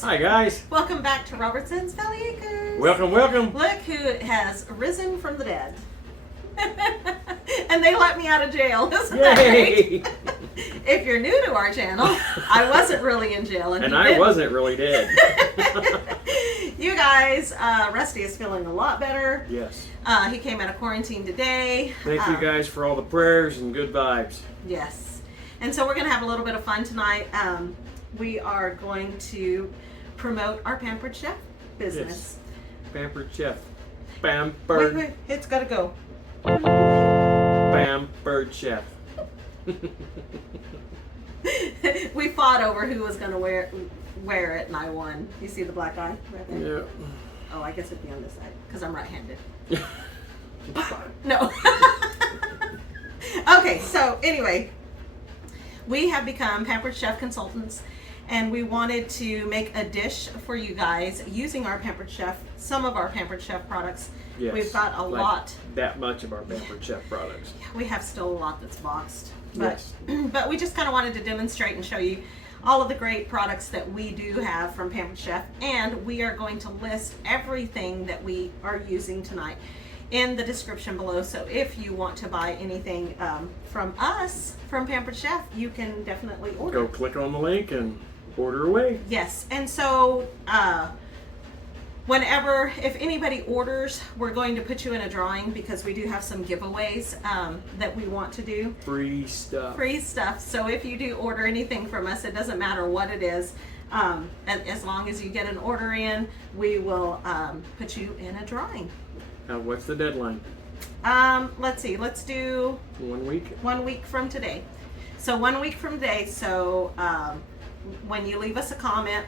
guys. Hi guys. Welcome back to Robertson's Valley Acres. Welcome, welcome. Look who has risen from the dead. And they let me out of jail. Isn't that great? If you're new to our channel, I wasn't really in jail. And I wasn't really dead. You guys, Rusty is feeling a lot better. Yes. He came out of quarantine today. Thank you guys for all the prayers and good vibes. Yes. And so we're going to have a little bit of fun tonight. We are going to promote our Pampered Chef business. Yes. Pampered Chef. Pampered. Wait, it's got to go. Pampered Chef. We fought over who was going to wear it, and I won. You see the black eye right there? Yeah. Oh, I guess it'd be on this side because I'm right-handed. No. Okay, so anyway, we have become Pampered Chef consultants, and we wanted to make a dish for you guys using our Pampered Chef, some of our Pampered Chef products. Yes. We've got a lot. That much of our Pampered Chef products. We have still a lot that's boxed. But, Yes. but we just kind of wanted to demonstrate and show you all of the great products that we do have from Pampered Chef, and we are going to list everything that we are using tonight in the description below. So if you want to buy anything from us, from Pampered Chef, you can definitely order. Go click on the link and order away. Yes, and so if anybody orders, we're going to put you in a drawing because we do have some giveaways that we want to do. Free stuff. Free stuff. So if you do order anything from us, it doesn't matter what it is. As long as you get an order in, we will put you in a drawing. Now, what's the deadline? Let's see. Let's do 1 week? 1 week from today. So 1 week from today. So when you leave us a comment,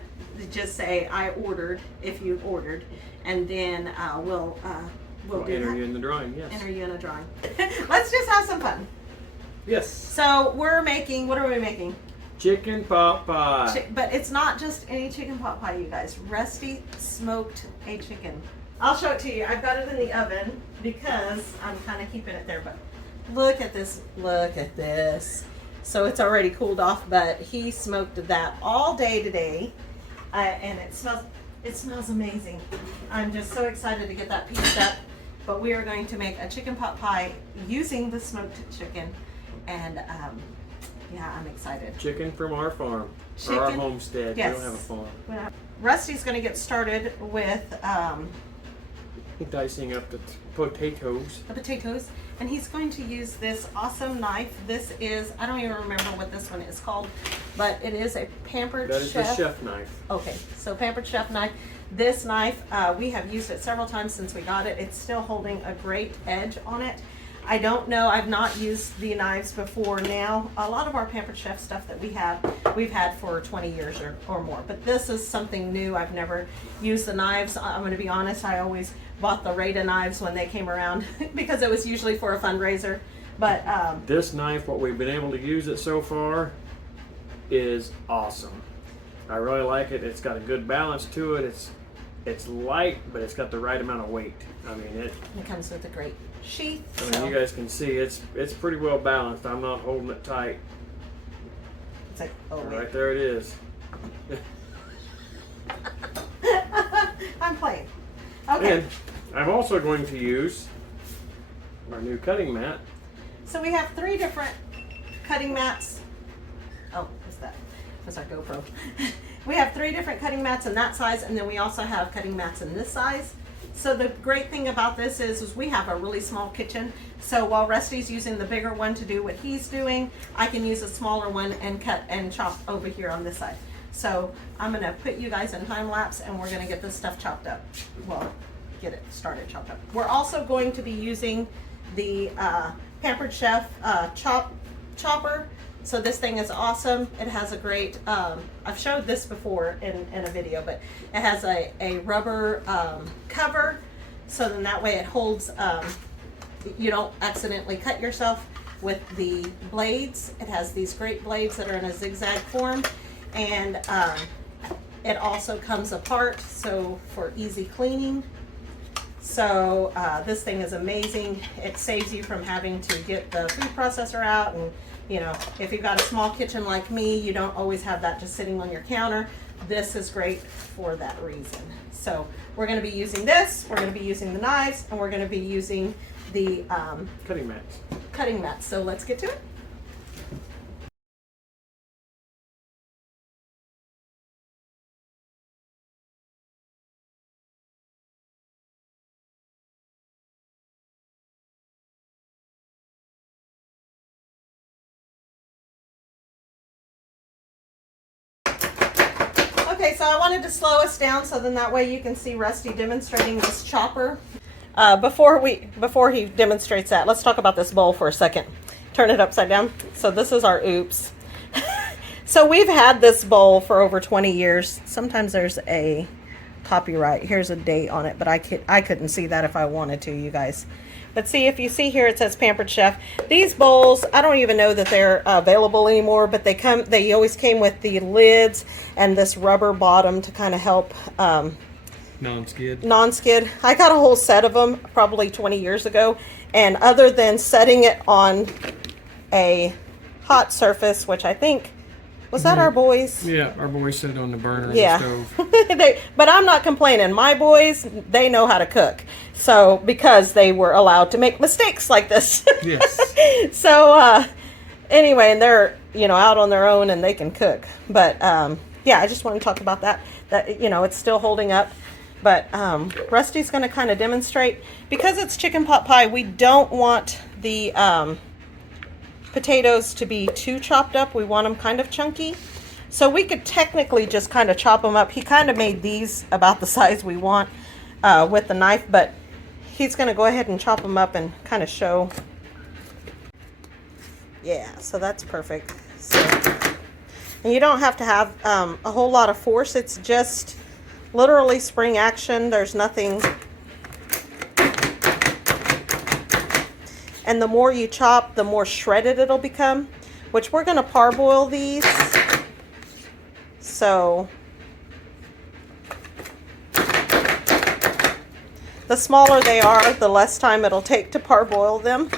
just say I ordered if you ordered, and then we'll Enter you in the drawing. Yes. Enter you in a drawing. Let's just have some fun. Yes. So we're making. What are we making? Chicken pot pie. But it's not just any chicken pot pie, you guys. Rusty smoked a chicken. I'll show it to you. I've got it in the oven because I'm kind of keeping it there. But look at this. Look at this. So it's already cooled off, but he smoked that all day today, and it smells amazing. I'm just so excited to get that pieced up. But we are going to make a chicken pot pie using the smoked chicken, and yeah, I'm excited. Chicken from our farm. Chicken? Or our homestead. Yes. We don't have a farm. Rusty's going to get started with Dicing up the potatoes. the potatoes, and he's going to use this awesome knife. This is, I don't even remember what this one is called, but it is a Pampered That is Chef. the chef knife. Okay, so Pampered Chef knife. This knife, we have used it several times since we got it. It's still holding a great edge on it. I don't know, I've not used the knives before now. A lot of our Pampered Chef stuff that we've had for 20 years or more. But this is something new. I've never used the knives. I'm going to be honest, I always bought the Rada knives when they came around because it was usually for a fundraiser. But this knife, what we've been able to use it so far, is awesome. I really like it. It's got a good balance to it. It's light, but it's got the right amount of weight. I mean, it comes with a great sheath. I mean, you guys can see it's pretty well balanced. I'm not holding it tight. It's like, oh, right there it is. I'm playing. Okay. And I'm also going to use our new cutting mat. So we have 3 different cutting mats. Oh, what's that? That's our GoPro. We have 3 different cutting mats in that size, and then we also have cutting mats in this size. So the great thing about this is we have a really small kitchen. So while Rusty's using the bigger one to do what he's doing, I can use a smaller one and cut and chop over here on this side. So I'm going to put you guys in time lapse, and we're going to get this stuff chopped up. Well, get it started chopped up. We're also going to be using the Pampered Chef chopper. So this thing is awesome. It has a great, I've showed this before in a video, but it has a rubber cover, so then that way it holds, you don't accidentally cut yourself with the blades. It has these great blades that are in a zigzag form, and it also comes apart, so for easy cleaning. So this thing is amazing. It saves you from having to get the food processor out, and you know, if you've got a small kitchen like me, you don't always have that just sitting on your counter. this is great for that reason. So we're going to be using this, we're going to be using the knives, and we're going to be using the Cutting mats. cutting mats. So let's get to it. Okay, so I wanted to slow us down so then that way you can see Rusty demonstrating this chopper. Before he demonstrates that, let's talk about this bowl for a second. Turn it upside down. So this is our oops. So we've had this bowl for over 20 years. Sometimes there's a copyright. Here's a date on it, but I couldn't see that if I wanted to, you guys. But see, if you see here, it says Pampered Chef. These bowls, I don't even know that they're available anymore, but they always came with the lids and this rubber bottom to kind of help non-skid. I got a whole set of them probably 20 years ago, and other than setting it on a hot surface, which I think was that our boys? Yeah, our boys set it on the burner Yeah. and the stove. But I'm not complaining. My boys, they know how to cook. So, because they were allowed to make mistakes like this. Yes. So, anyway, and they're, out on their own and they can cook. But, yeah, I just want to talk about that. That, it's still holding up. But Rusty's going to kind of demonstrate. Because it's chicken pot pie, we don't want the potatoes to be too chopped up. We want them kind of chunky. So we could technically just kind of chop them up. He kind of made these about the size we want with the knife, but he's going to go ahead and chop them up and kind of show. Yeah, so that's perfect. So, and you don't have to have a whole lot of force. It's just literally spring action. There's nothing. And the more you chop, the more shredded it'll become, which we're going to parboil these. So the smaller they are, the less time it'll take to parboil them.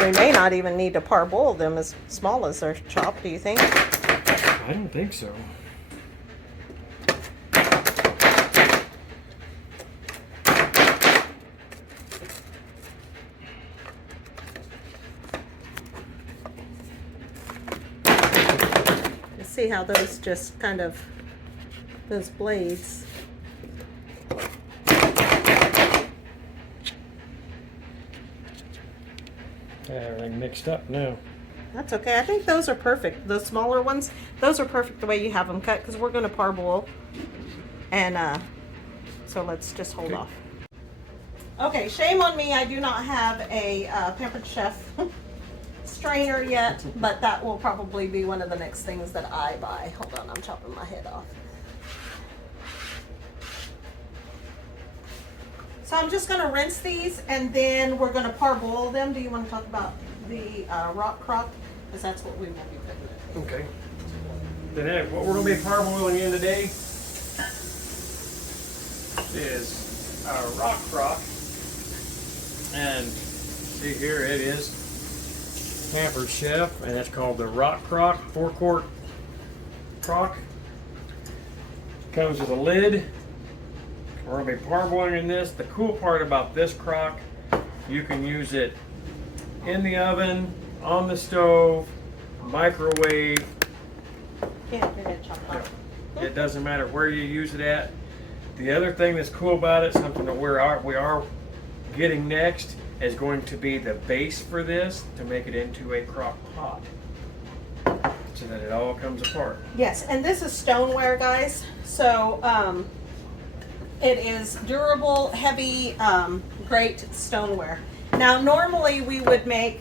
We may not even need to parboil them as small as they're chopped, do you think? I don't think so. See how those just kind of, those blades. Everything mixed up now. That's okay. I think those are perfect. The smaller ones, those are perfect the way you have them cut because we're going to parboil. And so let's just hold off. Okay, shame on me. I do not have a Pampered Chef strainer yet, but that will probably be one of the next things that I buy. Hold on, I'm chopping my head off. So I'm just going to rinse these and then we're going to parboil them. Do you want to talk about the rock crock? Because that's what we will be putting in. Okay. Then what we're going to be parboiling in today is our rock crock. And see here it is. Pampered Chef, and it's called the Rock Crock, 4-quart crock. Comes with a lid. We're going to be parboiling in this. The cool part about this crock, you can use it in the oven, on the stove, microwave. Yeah, you're going to chop it off. It doesn't matter where you use it at. The other thing that's cool about it, something that we are getting next, is going to be the base for this to make it into a crock pot so that it all comes apart. Yes, and this is stoneware, guys. So it is durable, heavy, great stoneware. Now, normally we would make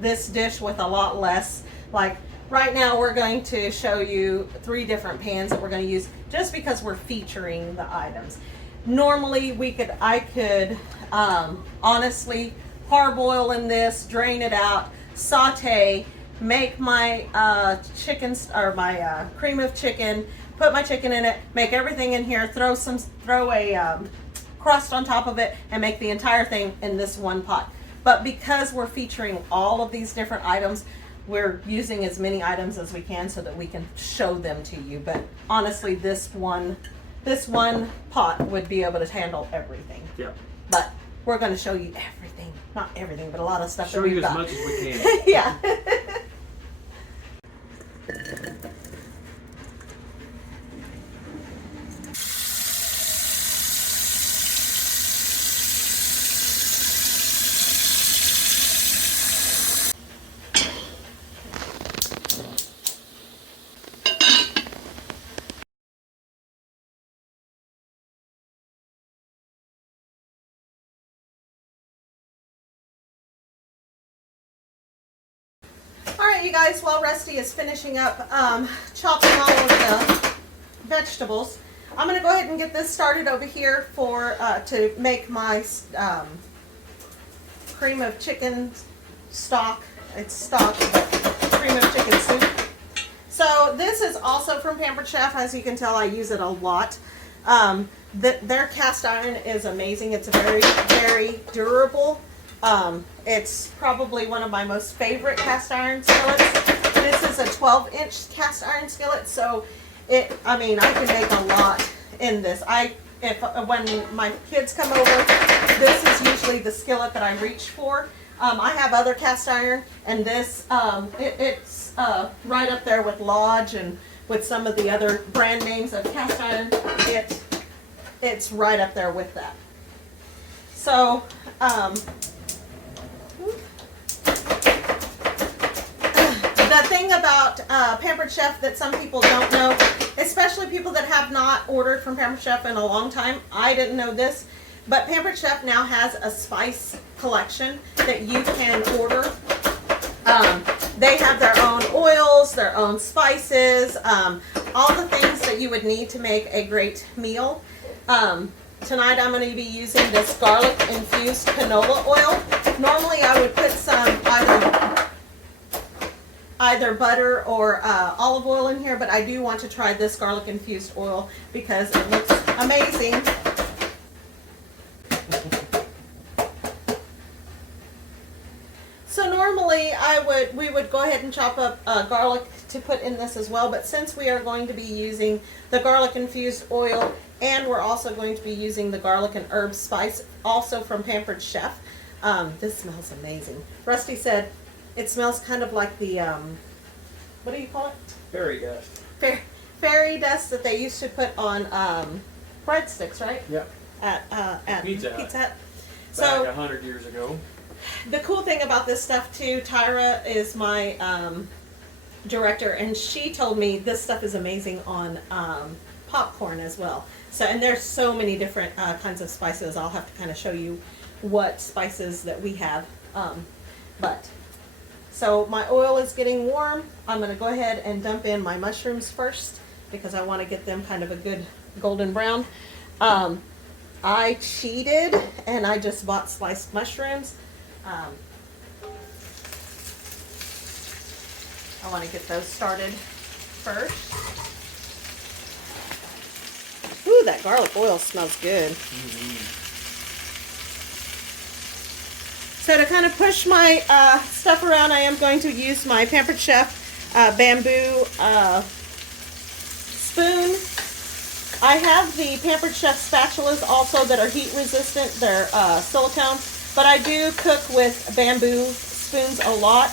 this dish with a lot less. Like right now, we're going to show you 3 different pans that we're going to use just because we're featuring the items. Normally I could honestly parboil in this, drain it out, saute, make my my cream of chicken, put my chicken in it, make everything in here, throw a crust on top of it, and make the entire thing in this one pot. But because we're featuring all of these different items, we're using as many items as we can so that we can show them to you. But honestly, this one pot would be able to handle everything. Yeah. But we're going to show you everything. Not everything, but a lot of stuff Show that we've you as got. much as we can. Yeah. All right, you guys, while Rusty is finishing up chopping all of the vegetables, I'm going to go ahead and get this started over here for to make my cream of chicken stock. It's stock, but cream of chicken soup. So this is also from Pampered Chef. As you can tell, I use it a lot. Their cast iron is amazing. It's very, very durable. It's probably one of my most favorite cast iron skillets. This is a 12-inch cast iron skillet, so I can make a lot in this. When my kids come over, this is usually the skillet that I reach for. I have other cast iron, and this it's right up there with Lodge and with some of the other brand names of cast iron. It's right up there with that. So. The thing about Pampered Chef that some people don't know, especially people that have not ordered from Pampered Chef in a long time, I didn't know this, but Pampered Chef now has a spice collection that you can order. They have their own oils, their own spices, all the things that you would need to make a great meal. Tonight I'm going to be using this garlic infused canola oil. Normally I would put some either butter or olive oil in here, but I do want to try this garlic infused oil because it looks amazing. So normally we would go ahead and chop up garlic to put in this as well, but since we are going to be using the garlic infused oil and we're also going to be using the garlic and herb spice also from Pampered Chef, this smells amazing. Rusty said it smells kind of like the, what do you call it? Fairy dust. Fairy dust that they used to put on breadsticks, right? Yep. At Pizza Hut. So, Back 100 years ago. The cool thing about this stuff too, Tyra is my director, and she told me this stuff is amazing on popcorn as well. So, and there's so many different kinds of spices. I'll have to kind of show you what spices that we have. So my oil is getting warm. I'm going to go ahead and dump in my mushrooms first because I want to get them kind of a good golden brown. I cheated and I just bought sliced mushrooms. I want to get those started first. Ooh, that garlic oil smells good. Mm-hmm. So to kind of push my stuff around, I am going to use my Pampered Chef bamboo spoon. I have the Pampered Chef spatulas also that are heat resistant. They're silicone. But I do cook with bamboo spoons a lot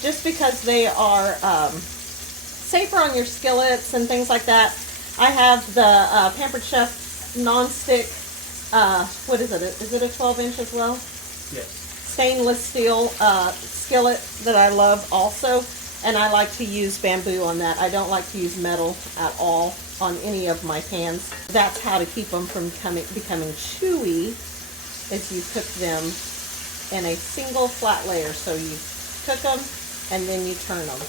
just because they are safer on your skillets and things like that. I have the Pampered Chef non-stick, what is it? Is it a 12-inch as well? Yes. Stainless steel skillet that I love also, and I like to use bamboo on that. I don't like to use metal at all on any of my pans. That's how to keep them from becoming chewy, is you cook them in a single flat layer. So you cook them and then you turn them,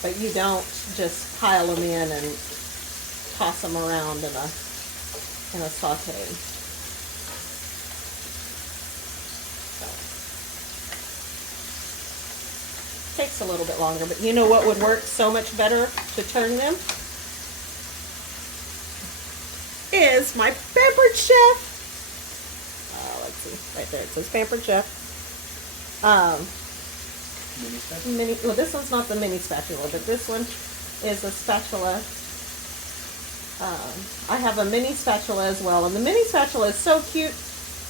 but you don't just pile them in and toss them around in a saute. Takes a little bit longer, but you know what would work so much better to turn them? Is my Pampered Chef. Let's see, right there it says Pampered Chef. Mini spatula. Well, this one's not the mini spatula, but this one is a spatula. I have a mini spatula as well, and the mini spatula is so cute,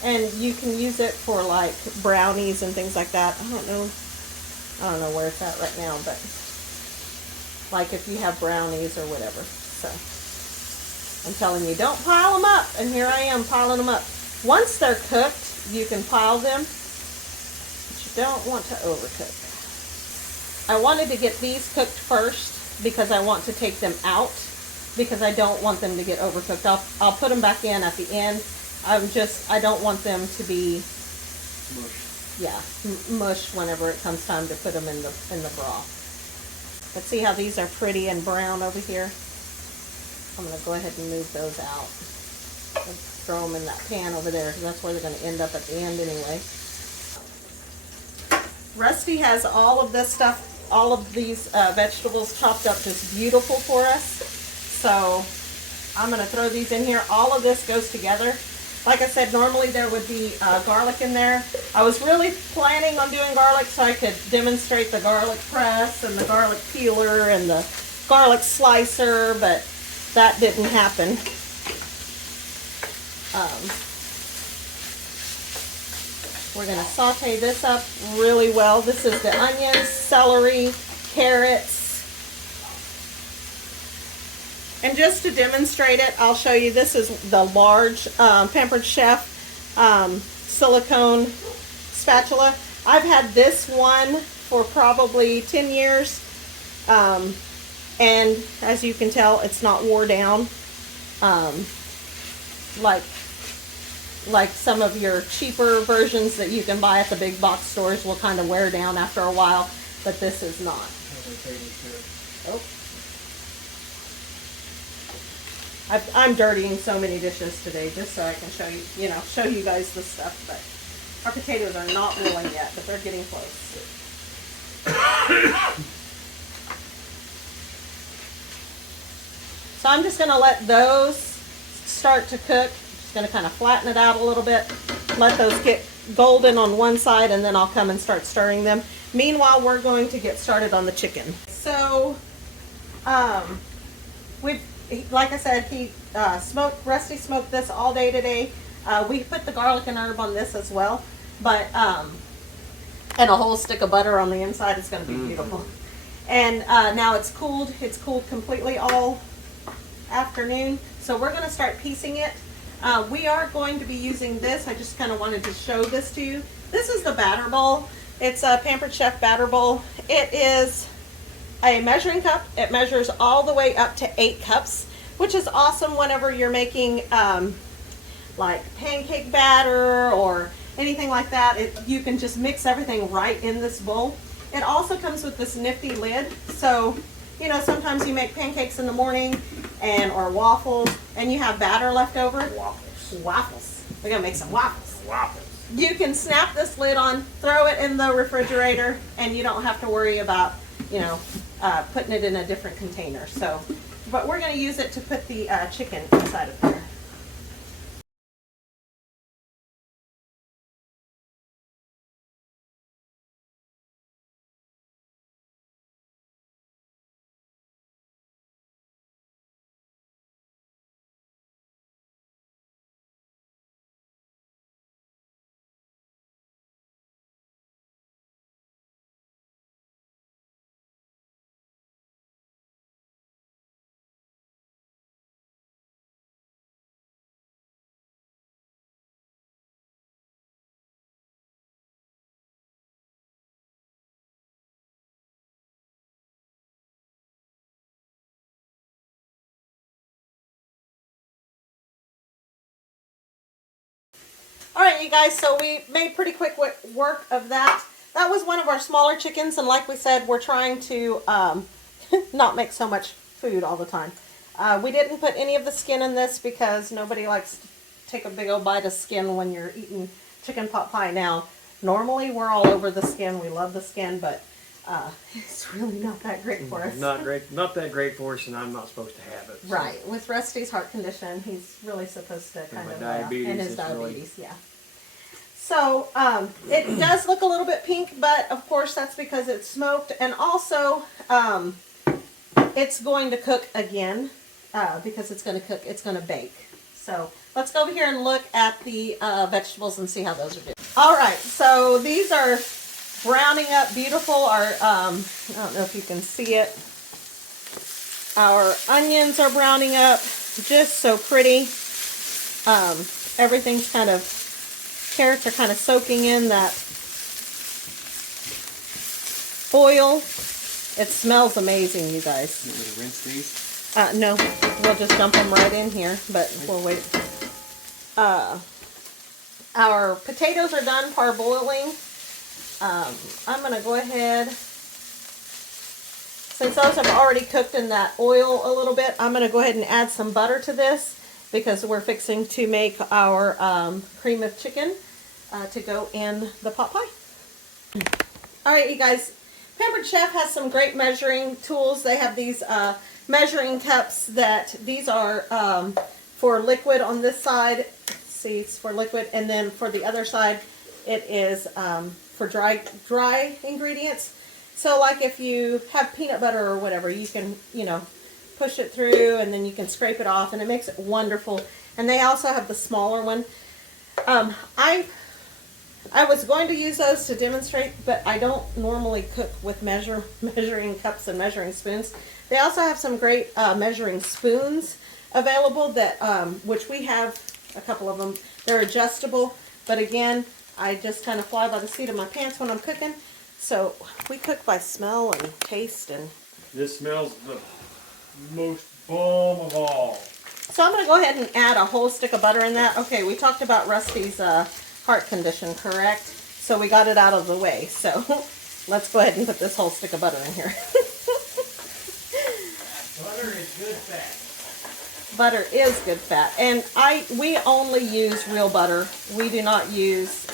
and you can use it for like brownies and things like that. I don't know where it's at right now, but like if you have brownies or whatever. So I'm telling you, don't pile them up, and here I am piling them up. Once they're cooked, you can pile them, but you don't want to overcook. I wanted to get these cooked first because I want to take them out, because I don't want them to get overcooked. I'll put them back in at the end. I don't want them to be mush whenever it comes time to put them in the broth. But see how these are pretty and brown over here? I'm going to go ahead and move those out and throw them in that pan over there, because that's where they're going to end up at the end anyway. Rusty has all of this stuff, all of these vegetables chopped up just beautiful for us. So I'm going to throw these in here. All of this goes together. Like I said, normally there would be garlic in there. I was really planning on doing garlic so I could demonstrate the garlic press and the garlic peeler and the garlic slicer, but that didn't happen. We're going to saute this up really well. This is the onions, celery, carrots. And just to demonstrate it, I'll show you. This is the large Pampered Chef silicone spatula. I've had this one for probably 10 years. And as you can tell, it's not wore down. Like some of your cheaper versions that you can buy at the big box stores will kind of wear down after a while, but this is not. Oh. I'm dirtying so many dishes today just so I can show you guys the stuff, but our potatoes are not rolling yet, but they're getting close. So I'm just going to let those start to cook. Just going to kind of flatten it out a little bit, let those get golden on one side, and then I'll come and start stirring them. Meanwhile, we're going to get started on the chicken. So, like I said, Rusty smoked this all day today. We put the garlic and herb on this as well, but and a whole stick of butter on the inside. It's going to be beautiful. And now it's cooled. It's cooled completely all afternoon. So we're going to start piecing it. We are going to be using this. I just kind of wanted to show this to you. This is the batter bowl. It's a Pampered Chef batter bowl. It is a measuring cup. It measures all the way up to 8 cups, which is awesome whenever you're making like pancake batter or anything like that. You can just mix everything right in this bowl. It also comes with this nifty lid, so sometimes you make pancakes in the morning or waffles, and you have batter left over. Waffles. We're gonna make some waffles. You can snap this lid on, throw it in the refrigerator, and you don't have to worry about putting it in a different container. So, but we're going to use it to put the chicken inside of there. All right, you guys, so we made pretty quick work of that. That was one of our smaller chickens, and like we said, we're trying to not make so much food all the time. We didn't put any of the skin in this because nobody likes to take a big old bite of skin when you're eating chicken pot pie. Now, normally we're all over the skin. We love the skin, but it's really not that great for us. Not that great for us, and I'm not supposed to have it. So. Right. With Rusty's heart condition, he's really supposed to kind of diabetes, and his diabetes, yeah. So it does look a little bit pink, but of course that's because it's smoked, and also it's going to cook again because it's going to cook, it's going to bake. So let's go over here and look at the vegetables and see how those are doing. All right, so these are browning up beautiful. Our I don't know if you can see it. Our onions are browning up just so pretty. Everything's kind of, carrots are kind of soaking in that oil. It smells amazing, you guys. You want me to rinse these? No, we'll just dump them right in here, but we'll wait. Our potatoes are done parboiling. I'm going to go ahead, since those have already cooked in that oil a little bit, I'm going to go ahead and add some butter to this because we're fixing to make our cream of chicken to go in the pot pie. All right, you guys, Pampered Chef has some great measuring tools. They have these measuring cups that these are for liquid on this side. See, it's for liquid, and then for the other side, it is for dry ingredients. So like if you have peanut butter or whatever, you can, you know, push it through and then you can scrape it off, and it makes it wonderful. And they also have the smaller one. I was going to use those to demonstrate, but I don't normally cook with measuring cups and measuring spoons. They also have some great measuring spoons available that which we have a couple of them. They're adjustable, but again, I just kind of fly by the seat of my pants when I'm cooking. So we cook by smell and taste, and This smells the most bomb of all. so I'm going to go ahead and add a whole stick of butter in that. Okay, we talked about Rusty's heart condition, correct? So we got it out of the way. So let's go ahead and put this whole stick of butter in here. Butter is good fat. Butter is good fat, and we only use real butter. We do not use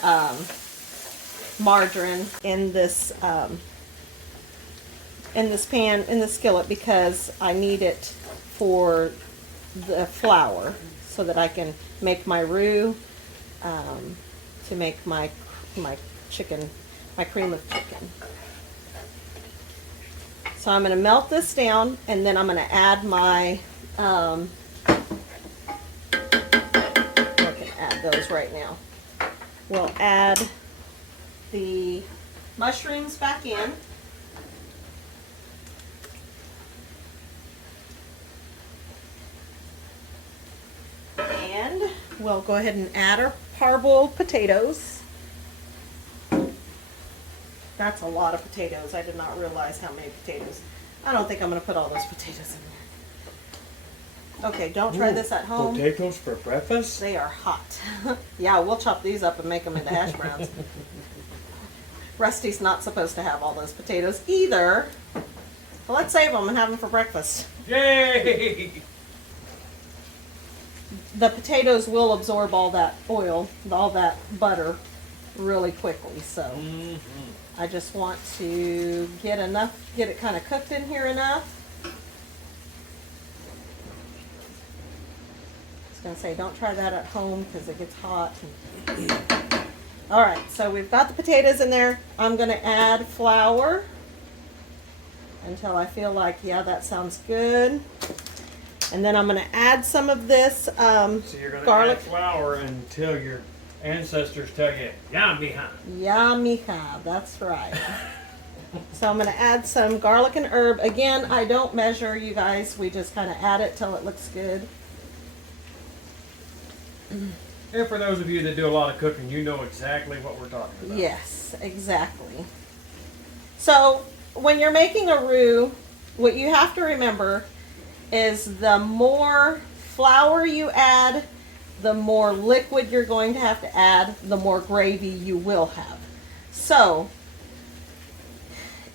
margarine in this pan, in the skillet, because I need it for the flour so that I can make my roux, to make my chicken, my cream of chicken. So I'm going to melt this down, and then I'm going to add my I can add those right now. We'll add the mushrooms back in. And we'll go ahead and add our parboiled potatoes. That's a lot of potatoes. I did not realize how many potatoes. I don't think I'm going to put all those potatoes in there. Okay, don't try this at home. Potatoes for breakfast? They are hot. Yeah, we'll chop these up and make them into hash browns. Rusty's not supposed to have all those potatoes either. Well, let's save them and have them for breakfast. Yay! The potatoes will absorb all that oil, all that butter really quickly, so I just want to get it kind of cooked in here enough. I was going to say, don't try that at home because it gets hot. All right, so we've got the potatoes in there. I'm going to add flour until I feel like, yeah, that sounds good. And then I'm going to add some of this So you're going to garlic. add flour until your ancestors tell you, "Yum, mija." Yeah, mija, that's right. So I'm going to add some garlic and herb. Again, I don't measure, you guys. We just kind of add it till it looks good. And for those of you that do a lot of cooking, you know exactly what we're talking about. Yes, exactly. So when you're making a roux, what you have to remember is the more flour you add, the more liquid you're going to have to add, the more gravy you will have. So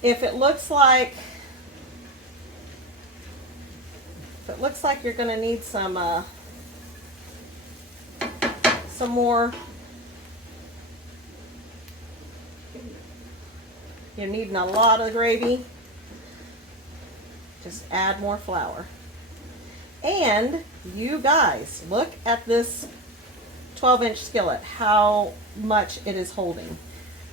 if it looks like you're going to need some more, you're needing a lot of gravy, just add more flour. And you guys, look at this 12-inch skillet, how much it is holding.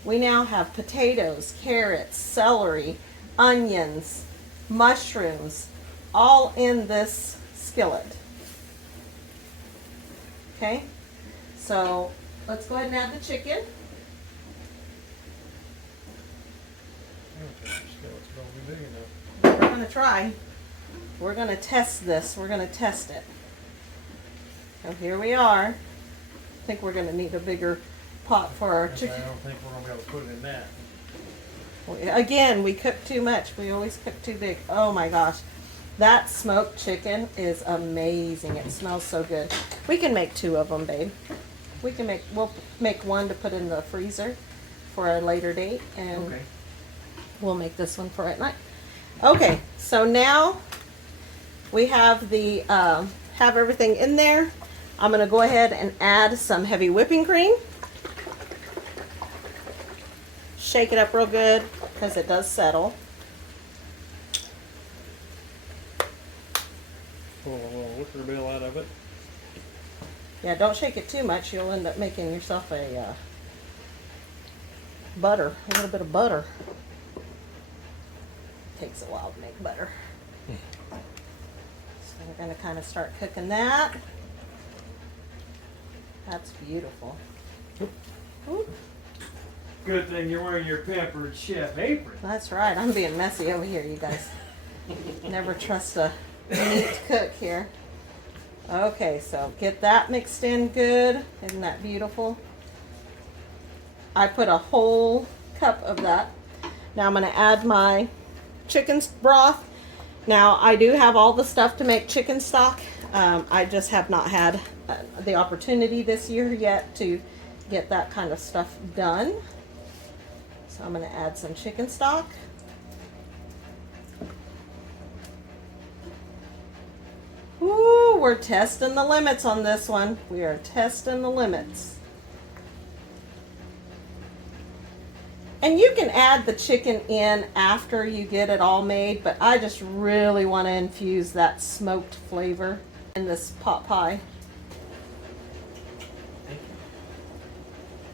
We now have potatoes, carrots, celery, onions, mushrooms, all in this skillet. Okay, so let's go ahead and add the chicken. I don't think the skillet's gonna be big enough. We're going to try. We're going to test this. We're going to test it. So here we are. I think we're going to need a bigger pot for our chicken. I don't think we're gonna be able to put it in that. Again, we cook too much. We always cook too big. Oh my gosh. That smoked chicken is amazing. It smells so good. We can make 2 of them, babe. We'll make one to put in the freezer for a later date, and Okay. we'll make this one for at night. Okay, so now we have the have everything in there. I'm gonna go ahead and add some heavy whipping cream. Shake it up real good because it does settle. Pull a little liquor bill out of it. Yeah, don't shake it too much. You'll end up making yourself a butter, a little bit of butter. Takes a while to make butter. So we're going to kind of start cooking that. That's beautiful. Ooh, Good thing you're wearing your Pampered chef apron. that's right. I'm being messy over here, you guys. Never trust a neat cook here. Okay, so get that mixed in good. Isn't that beautiful? I put a whole cup of that. Now I'm going to add my chicken broth. Now I do have all the stuff to make chicken stock. I just have not had the opportunity this year yet to get that kind of stuff done. So I'm going to add some chicken stock. Ooh, we're testing the limits on this one. We are testing the limits. And you can add the chicken in after you get it all made, but I just really want to infuse that smoked flavor in this pot pie. Thank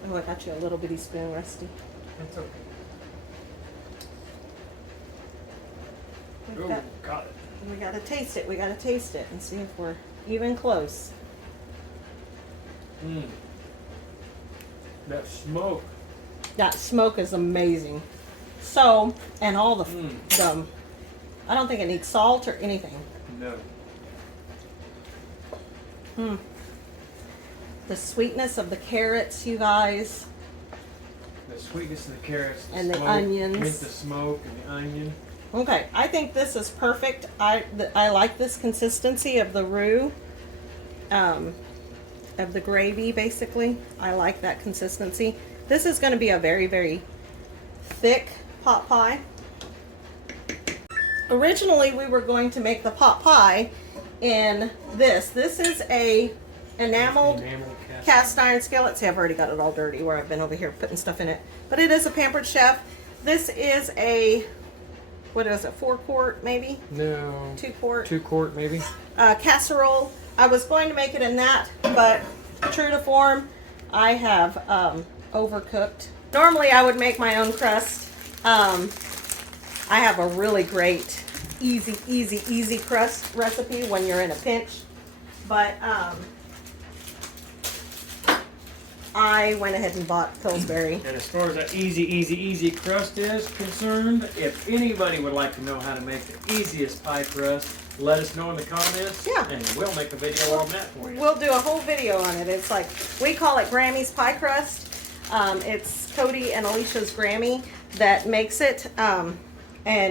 you. Oh, I got you a little bitty spoon, Rusty. That's okay. We've Oh, got- got it. We gotta taste it. We gotta taste it and see if we're even close. Mmm. That smoke. That smoke is amazing. So, and all the, Mm. I don't think it needs salt or anything. No. The sweetness of the carrots, you guys. The sweetness of the carrots, And the smoke, onions. Mint the smoke and the onion. Okay, I think this is perfect. I like this consistency of the roux, of the gravy, basically. I like that consistency. This is going to be a very, very thick pot pie. Originally, we were going to make the pot pie in this. This is a enameled cast iron skillet. See, I've already got it all dirty where I've been over here putting stuff in it. But it is a Pampered Chef. This is a, what is it, 4-quart maybe? No. 2-quart. 2-quart maybe. Casserole. I was going to make it in that, but true to form, I have overcooked. Normally I would make my own crust. I have a really great easy crust recipe when you're in a pinch, but I went ahead and bought Pillsbury. And as far as that easy crust is concerned, if anybody would like to know how to make the easiest pie crust, let us know in the comments. Yeah. And we'll make a video on that for you. We'll do a whole video on it. It's like, we call it Grammy's pie crust. It's Cody and Alicia's Grammy that makes it, and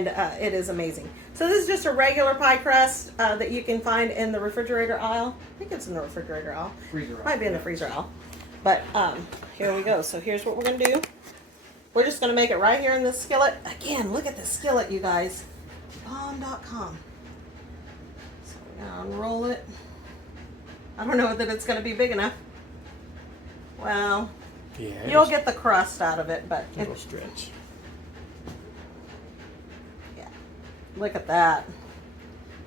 it is amazing. So this is just a regular pie crust that you can find in the refrigerator aisle. I think it's in the refrigerator aisle. Freezer aisle. Might be in the freezer aisle. But here we go. So here's what we're going to do. We're just going to make it right here in this skillet. Again, look at this skillet, you guys. Bomb.com. So we're going to unroll it. I don't know that it's going to be big enough. Well, Yeah. you'll get the crust out of it, but It'll stretch. yeah. Look at that.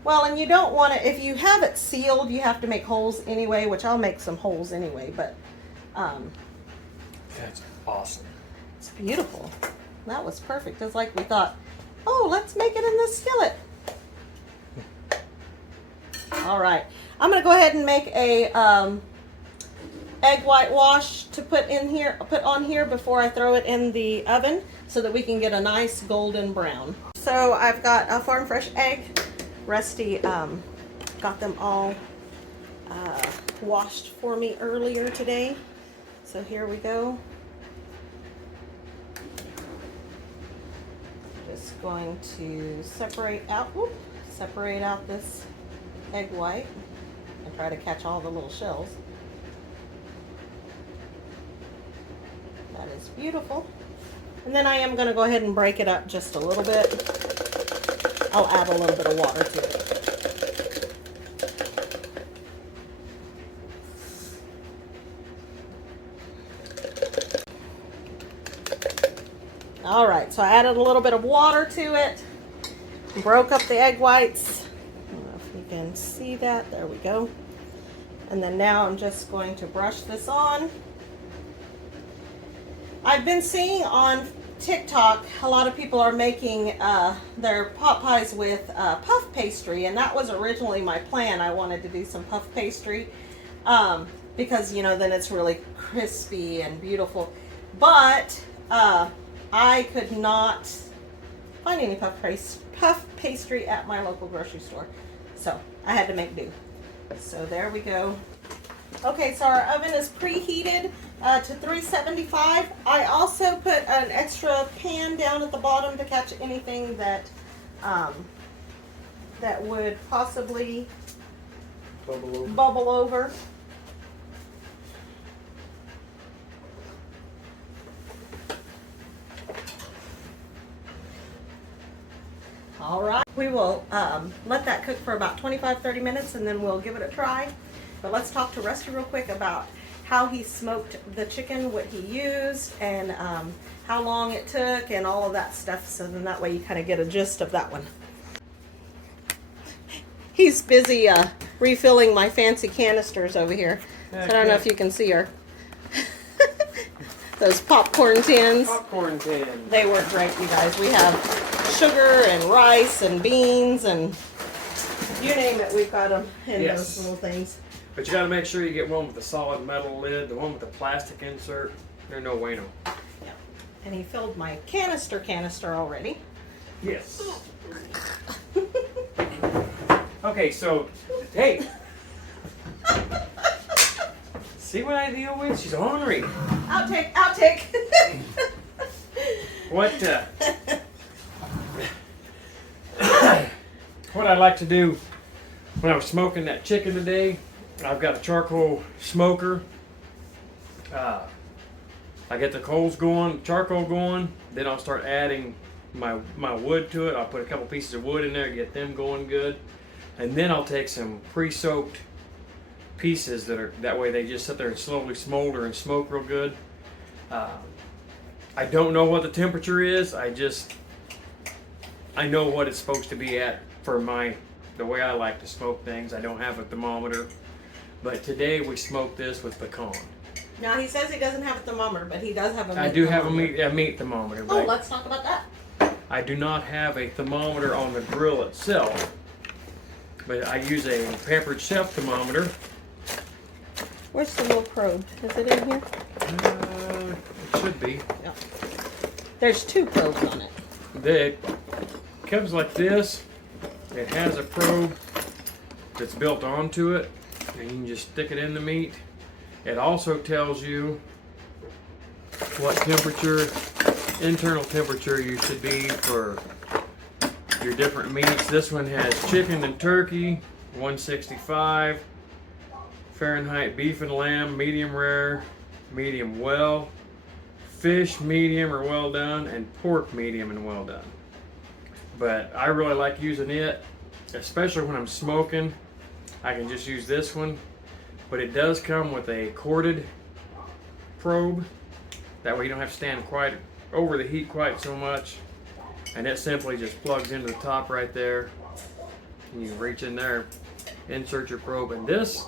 Well, and you don't want to, if you have it sealed, you have to make holes anyway, which I'll make some holes anyway, but That's awesome. it's beautiful. That was perfect. It's like we thought, oh, let's make it in this skillet. All right, I'm gonna go ahead and make a egg whitewash to put on here before I throw it in the oven so that we can get a nice golden brown. So I've got a farm fresh egg. Rusty got them all washed for me earlier today. So here we go. Just going to separate out this egg white and try to catch all the little shells. That is beautiful. And then I am going to go ahead and break it up just a little bit. I'll add a little bit of water to it. All right, so I added a little bit of water to it, broke up the egg whites. I don't know if you can see that. There we go. And then now I'm just going to brush this on. I've been seeing on TikTok a lot of people are making their pot pies with puff pastry, and that was originally my plan. I wanted to do some puff pastry because, you know, then it's really crispy and beautiful. But I could not find any puff pastry at my local grocery store, so I had to make do. So there we go. Okay, so our oven is preheated to 375. I also put an extra pan down at the bottom to catch anything that that would possibly bubble over. All right, we will let that cook for about 25-30 minutes and then we'll give it a try. But let's talk to Rusty real quick about how he smoked the chicken, what he used, and how long it took, and all of that stuff. So then that way you kind of get a gist of that one. He's busy refilling my fancy canisters over here. So I don't know if you can see her. Those popcorn tins. Popcorn tins. They work great, you guys. We have sugar and rice and beans and you name it, we've got them in those little things. But you got to make sure you get one with the solid metal lid. The one with the plastic insert, they're no bueno. Yeah. And he filled my canister already. Yes. Okay, so, hey. See what I deal with? She's ornery. Outtake. What what I like to do when I was smoking that chicken today, I've got a charcoal smoker. I get the coals going, charcoal going, then I'll start adding my wood to it. I'll put a couple pieces of wood in there, get them going good. And then I'll take some pre-soaked pieces that way they just sit there and slowly smolder and smoke real good. I don't know what the temperature is. I know what it's supposed to be at for the way I like to smoke things. I don't have a thermometer. But today we smoked this with pecan. Now he says he doesn't have a thermometer, but he does have a meat I do thermometer. have a meat thermometer. Oh, let's talk about that. I do not have a thermometer on the grill itself, but I use a Pampered shelf thermometer. Where's the little probe? Is it in here? It should be. Yeah. There's two probes on it. It comes like this. It has a probe that's built onto it, and you can just stick it in the meat. It also tells you what temperature, internal temperature you should be for your different meats. This one has chicken and turkey, 165 Fahrenheit, beef and lamb, medium rare, medium well, fish, medium or well done, and pork, medium and well done. But I really like using it, especially when I'm smoking. I can just use this one, but it does come with a corded probe. That way you don't have to stand quite over the heat quite so much. And it simply just plugs into the top right there. You reach in there, insert your probe, and this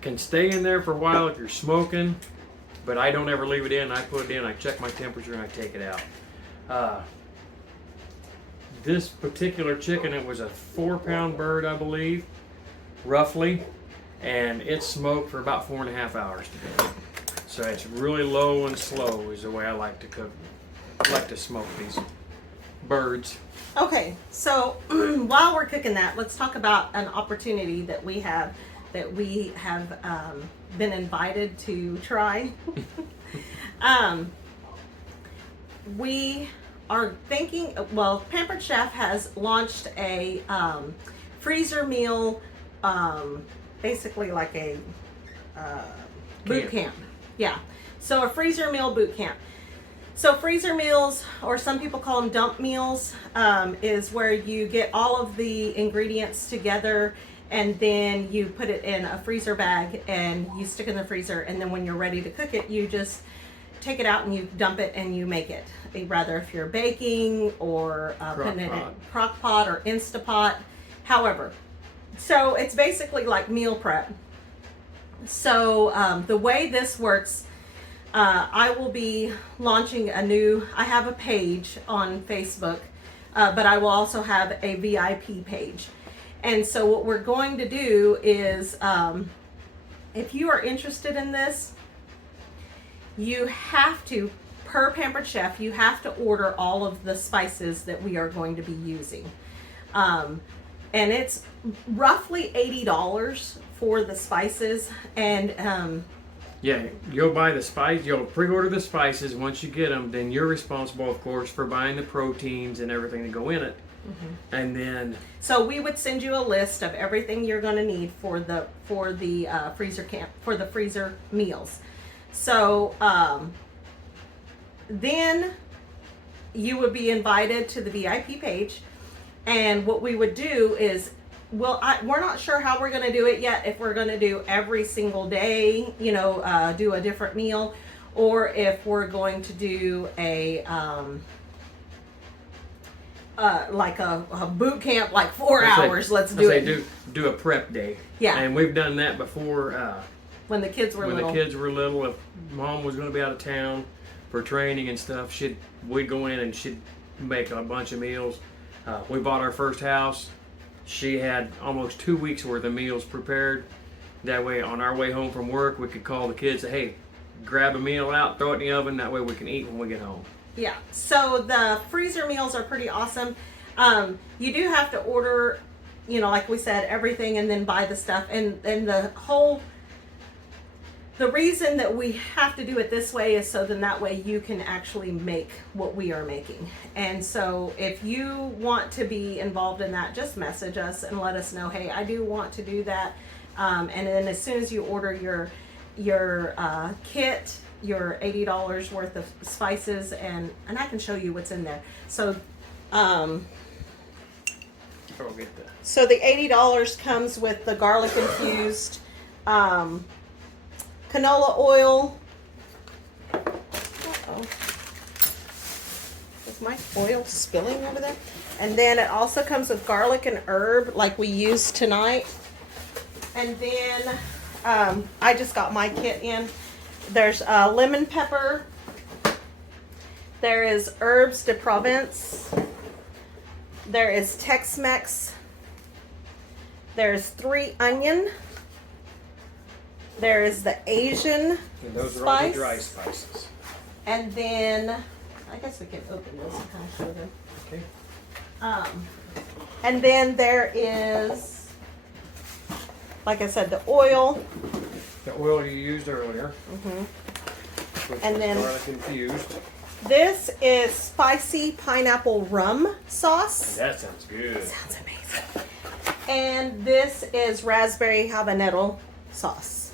can stay in there for a while if you're smoking, but I don't ever leave it in. I put it in, I check my temperature, and I take it out. This particular chicken, it was a 4-pound bird, I believe, roughly, and it smoked for about 4.5 hours today. So it's really low and slow is the way I like to cook. I like to smoke these birds. Okay, so while we're cooking that, let's talk about an opportunity that we have been invited to try. We are thinking, well, Pampered Chef has launched a freezer meal, basically like a boot camp. Yeah, so a freezer meal boot camp. So freezer meals, or some people call them dump meals, is where you get all of the ingredients together and then you put it in a freezer bag and you stick it in the freezer, and then when you're ready to cook it, you just take it out and you dump it and you make it. Rather if you're baking or putting it in crock pot or Instapot, however. So it's basically like meal prep. So the way this works, I will be launching I have a page on Facebook, but I will also have a VIP page. And so what we're going to do is, if you are interested in this, you have to, per Pampered Chef, you have to order all of the spices that we are going to be using. And it's roughly $80 for the spices. And yeah, you'll buy the spice, you'll pre-order the spices. Once you get them, then you're responsible, of course, for buying the proteins and everything to go in it. Mm-hmm. And then, so we would send you a list of everything you're going to need for the freezer camp, for the freezer meals. So then you would be invited to the VIP page, and what we would do is, we're not sure how we're going to do it yet, if we're going to do every single day, do a different meal, or if we're going to do a like a boot camp, like 4 hours. Let's do it. Do a prep day. Yeah. And we've done that before. When the kids were little. When the kids were little, if mom was going to be out of town for training and stuff, we'd go in and she'd make a bunch of meals. We bought our first house. She had almost 2 weeks worth of meals prepared. That way, on our way home from work, we could call the kids, say, hey, grab a meal out, throw it in the oven. That way we can eat when we get home. Yeah, so the freezer meals are pretty awesome. You do have to order, like we said, everything and then buy the stuff. And the reason that we have to do it this way is so then that way you can actually make what we are making. And so if you want to be involved in that, just message us and let us know, hey, I do want to do that. And then as soon as you order your kit, your $80 worth of spices, and I can show you what's in there. So so the $80 comes with the garlic infused canola oil. Uh-oh. Is my oil spilling over there? And then it also comes with garlic and herb like we used tonight. And then I just got my kit in. There's lemon pepper. There is herbes de Provence. There is Tex-Mex. There's 3 onion. There is the Asian and those spice. are all the dry spices. And then, I guess we can open this and kind of show them. Okay. And then there is, like I said, the oil. The oil you used earlier. Mm-hmm. And then garlic infused. This is spicy pineapple rum sauce. That sounds good. That sounds amazing. And this is raspberry habanero sauce.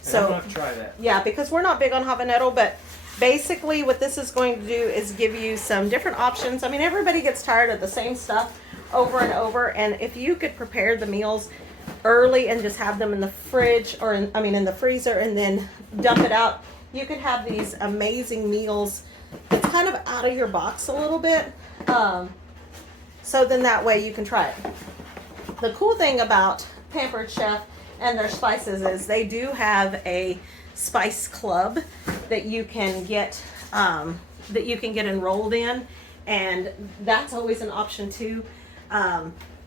So I'm going to try that. Yeah, because we're not big on habanero, but basically what this is going to do is give you some different options. I mean, everybody gets tired of the same stuff over and over, and if you could prepare the meals early and just have them in the fridge, or in the freezer, and then dump it out, you could have these amazing meals. It's kind of out of your box a little bit, so then that way you can try it. the cool thing about Pampered Chef and their spices is they do have a spice club that you can get enrolled in, and that's always an option too.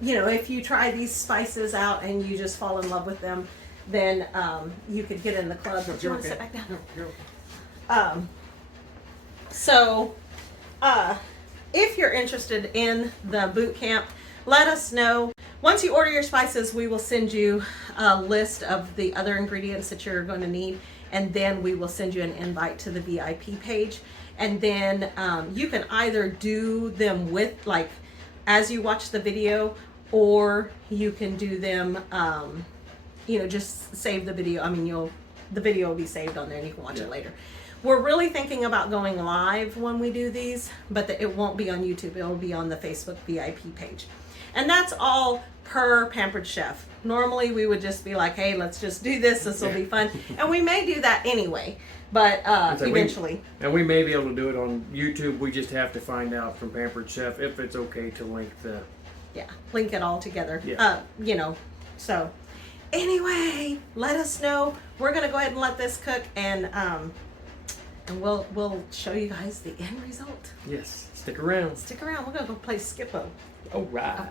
You know, if you try these spices out and you just fall in love with them, then you could get in the club. Do you want to sit back down? No, you're okay. So, if you're interested in the boot camp, let us know. Once you order your spices, we will send you a list of the other ingredients that you're going to need, and then we will send you an invite to the VIP page. And then you can either do them with, like, as you watch the video, or you can do them, you know, just save the video. I mean, the video will be saved on there and you can watch it later. We're really thinking about going live when we do these, but it won't be on YouTube. It will be on the Facebook VIP page. And that's all per Pampered Chef. Normally we would just be like, hey, let's just do this. This will be fun. And we may do that anyway, but eventually. And we may be able to do it on YouTube. We just have to find out from Pampered Chef if it's okay to link the... Yeah, link it all together. Yeah. You know, so anyway, let us know. We're going to go ahead and let this cook, and we'll show you guys the end result. Yes, stick around. Stick around. We're going to go play Skippo. All right. All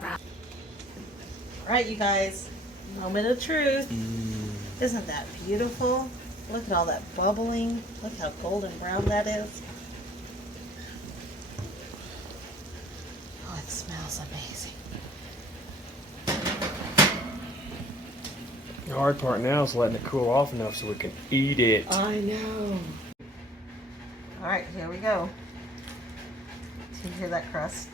right, you guys. Moment of truth. Isn't that beautiful? Look at all that bubbling. Look how golden brown that is. Oh, it smells amazing. The hard part now is letting it cool off enough so we can eat it. I know. All right, here we go. Do you hear that crust?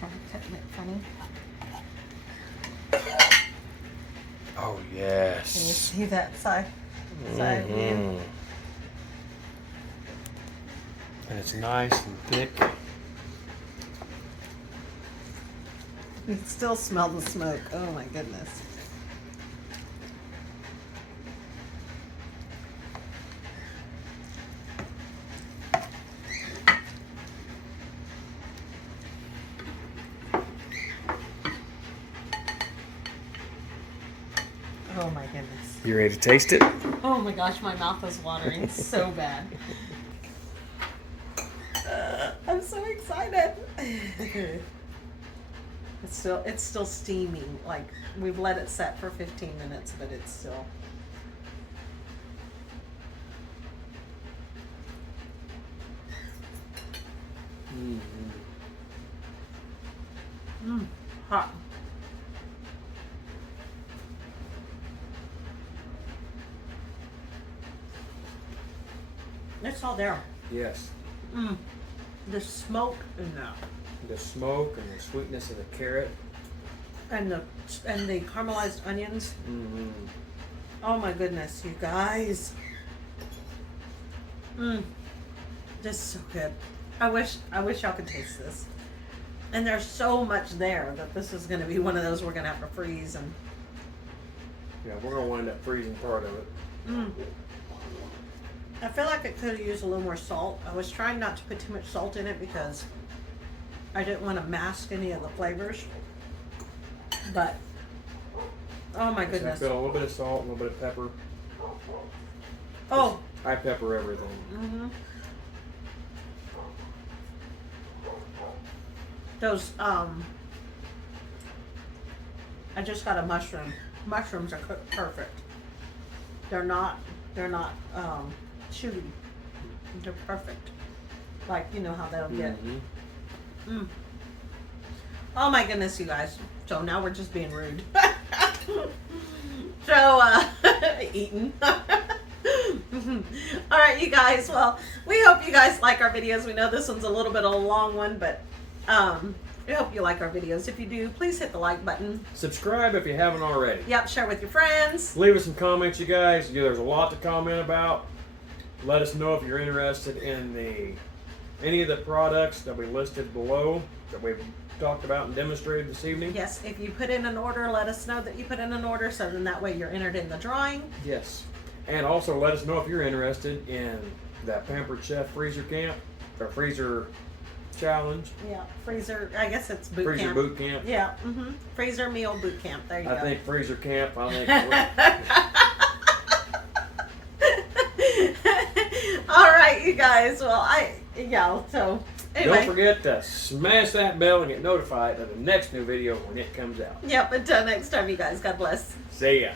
Kind of cutting it funny. Oh, Can you yes. see that side view? And it's nice and thick. You can still smell the smoke. Oh my goodness. Oh my goodness. You ready to taste it? Oh my gosh, my mouth is watering so bad. I'm so excited. It's still steaming. Like, we've let it set for 15 minutes, but it's still. Hot. It's all there. Yes. The smoke and The smoke and the sweetness of the carrot. the caramelized onions. Oh my goodness, you guys. This is so good. I wish y'all could taste this. And there's so much there that this is going to be one of those we're going to have to freeze. And Yeah, we're going to wind up freezing part of it. I feel like it could have used a little more salt. I was trying not to put too much salt in it because I didn't want to mask any of the flavors. But, oh my I goodness. feel a little bit of salt, a little bit of pepper. Oh. I pepper everything. Those, I just got a mushroom. Mushrooms are cooked perfect. They're not, chewy. They're perfect. Like, you know how they'll get. Oh my goodness, you guys. So now we're just being rude. So, eating. All right, you guys. Well, we hope you guys like our videos. We know this one's a little bit of a long one, but we hope you like our videos. If you do, please hit the like button. Subscribe if you haven't already. Yep, share with your friends. Leave us some comments, you guys. There's a lot to comment about. Let us know if you're interested in any of the products that we listed below that we've talked about and demonstrated this evening. Yes, if you put in an order, let us know that you put in an order, so then that way you're entered in the drawing. Yes. And also let us know if you're interested in that Pampered Chef freezer camp or freezer challenge. Yeah, freezer. I guess it's boot Freezer camp. boot camp. Yeah, freezer meal boot camp. There you go. I think freezer camp. I think. All right, you guys. Well, so anyway. Don't forget to smash that bell and get notified of the next new video when it comes out. Yep. Until next time, you guys. God bless. See ya.